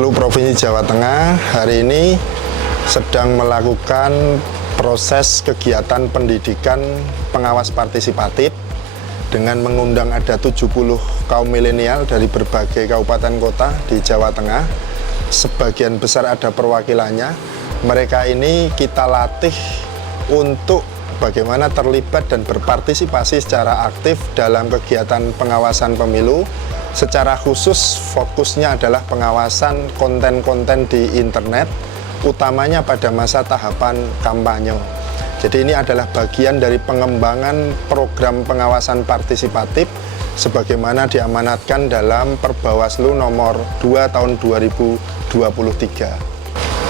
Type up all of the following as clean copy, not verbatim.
Bawaslu Provinsi Jawa Tengah hari ini sedang melakukan proses kegiatan pendidikan pengawas partisipatif dengan mengundang ada 70 kaum milenial dari berbagai kabupaten kota di Jawa Tengah. Sebagian besar ada perwakilannya. Mereka ini kita latih untuk bagaimana terlibat dan berpartisipasi secara aktif dalam kegiatan pengawasan pemilu. Secara khusus fokusnya adalah pengawasan konten-konten di internet, utamanya pada masa tahapan kampanye. Jadi ini adalah bagian dari pengembangan program pengawasan partisipatif sebagaimana diamanatkan dalam Perbawaslu nomor 2 tahun 2023.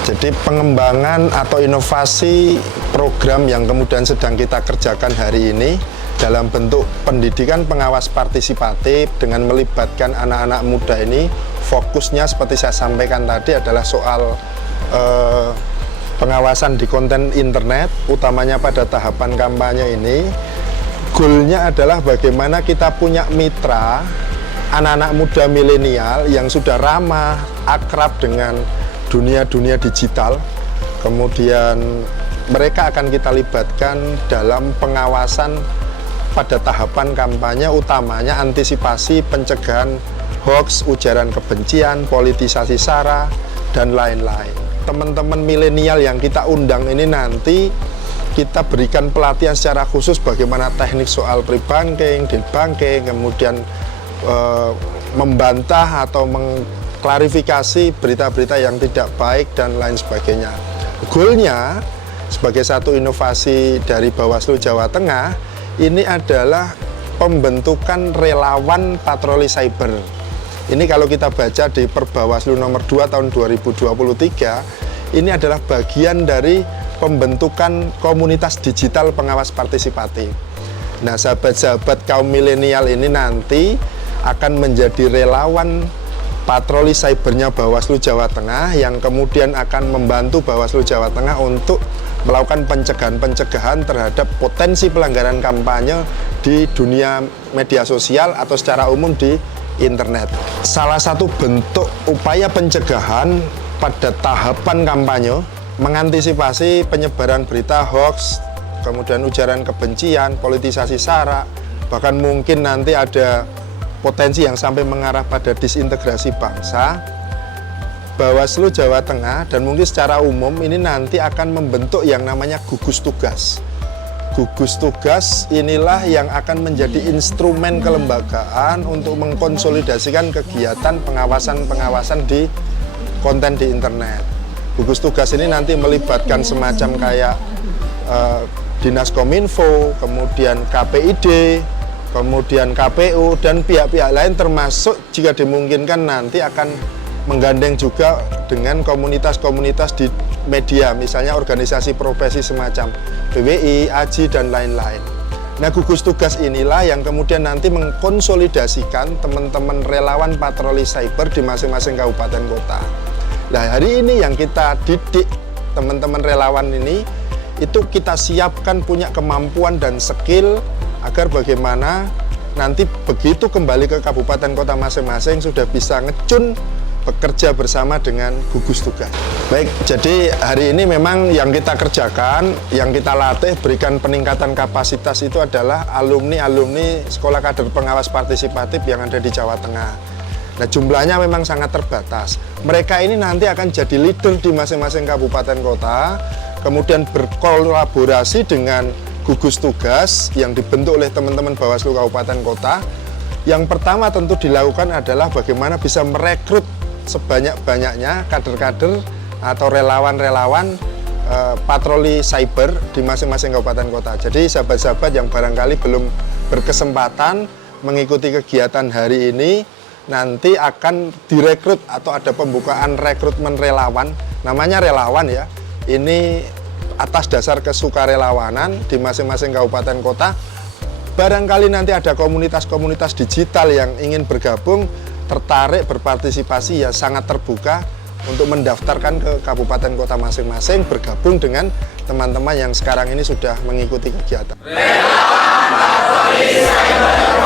Jadi pengembangan atau inovasi program yang kemudian sedang kita kerjakan hari ini dalam bentuk pendidikan pengawas partisipatif dengan melibatkan anak-anak muda ini, fokusnya seperti saya sampaikan tadi adalah soal pengawasan di konten internet, utamanya pada tahapan kampanye ini. Goalnya adalah bagaimana kita punya mitra anak-anak muda milenial yang sudah ramah, akrab dengan dunia-dunia digital. Kemudian mereka akan kita libatkan dalam pengawasan pada tahapan kampanye, utamanya antisipasi pencegahan hoax, ujaran kebencian, politisasi SARA, dan lain-lain. Teman-teman milenial yang kita undang ini nanti kita berikan pelatihan secara khusus bagaimana teknik soal pre-banking, debanking, kemudian membantah atau mengklarifikasi berita-berita yang tidak baik dan lain sebagainya. Goalnya sebagai satu inovasi dari Bawaslu Jawa Tengah ini adalah pembentukan relawan patroli cyber. Ini kalau kita baca di Perbawaslu nomor 2 tahun 2023, ini adalah bagian dari pembentukan komunitas digital pengawas partisipatif. Nah, sahabat-sahabat kaum milenial ini nanti akan menjadi relawan patroli cybernya Bawaslu Jawa Tengah yang kemudian akan membantu Bawaslu Jawa Tengah untuk melakukan pencegahan-pencegahan terhadap potensi pelanggaran kampanye di dunia media sosial atau secara umum di internet. Salah satu bentuk upaya pencegahan pada tahapan kampanye mengantisipasi penyebaran berita hoax, kemudian ujaran kebencian, politisasi SARA, bahkan mungkin nanti ada potensi yang sampai mengarah pada disintegrasi bangsa. Bawaslu Jawa Tengah dan mungkin secara umum ini nanti akan membentuk yang namanya gugus tugas. Gugus tugas inilah yang akan menjadi instrumen kelembagaan untuk mengkonsolidasikan kegiatan pengawasan-pengawasan di konten di internet. Gugus tugas ini nanti melibatkan semacam kayak Dinas Kominfo, kemudian KPID, kemudian KPU, dan pihak-pihak lain termasuk jika dimungkinkan nanti akan menggandeng juga dengan komunitas-komunitas di media, misalnya organisasi profesi semacam PWI, AJI, dan lain-lain. Nah, gugus tugas inilah yang kemudian nanti mengkonsolidasikan teman-teman relawan patroli cyber di masing-masing kabupaten kota. Nah, hari ini yang kita didik teman-teman relawan ini, itu kita siapkan punya kemampuan dan skill agar bagaimana nanti begitu kembali ke kabupaten kota masing-masing sudah bisa ngecun bekerja bersama dengan gugus tugas. Baik, jadi hari ini memang yang kita kerjakan, yang kita latih, berikan peningkatan kapasitas itu adalah alumni-alumni Sekolah Kader Pengawas Partisipatif yang ada di Jawa Tengah. Nah, jumlahnya memang sangat terbatas. Mereka ini nanti akan jadi leader di masing-masing kabupaten kota, kemudian berkolaborasi dengan gugus tugas yang dibentuk oleh teman-teman Bawaslu Kabupaten Kota. Yang pertama tentu dilakukan adalah bagaimana bisa merekrut sebanyak-banyaknya kader-kader atau relawan-relawan patroli cyber di masing-masing kabupaten kota. Jadi sahabat-sahabat yang barangkali belum berkesempatan mengikuti kegiatan hari ini, nanti akan direkrut atau ada pembukaan rekrutmen relawan, namanya relawan ya. Ini atas dasar kesukarelawanan di masing-masing kabupaten kota. Barangkali nanti ada komunitas-komunitas digital yang ingin bergabung, tertarik berpartisipasi, ya sangat terbuka untuk mendaftarkan ke kabupaten kota masing-masing, bergabung dengan teman-teman yang sekarang ini sudah mengikuti kegiatan. Relawan Patroli Cyber.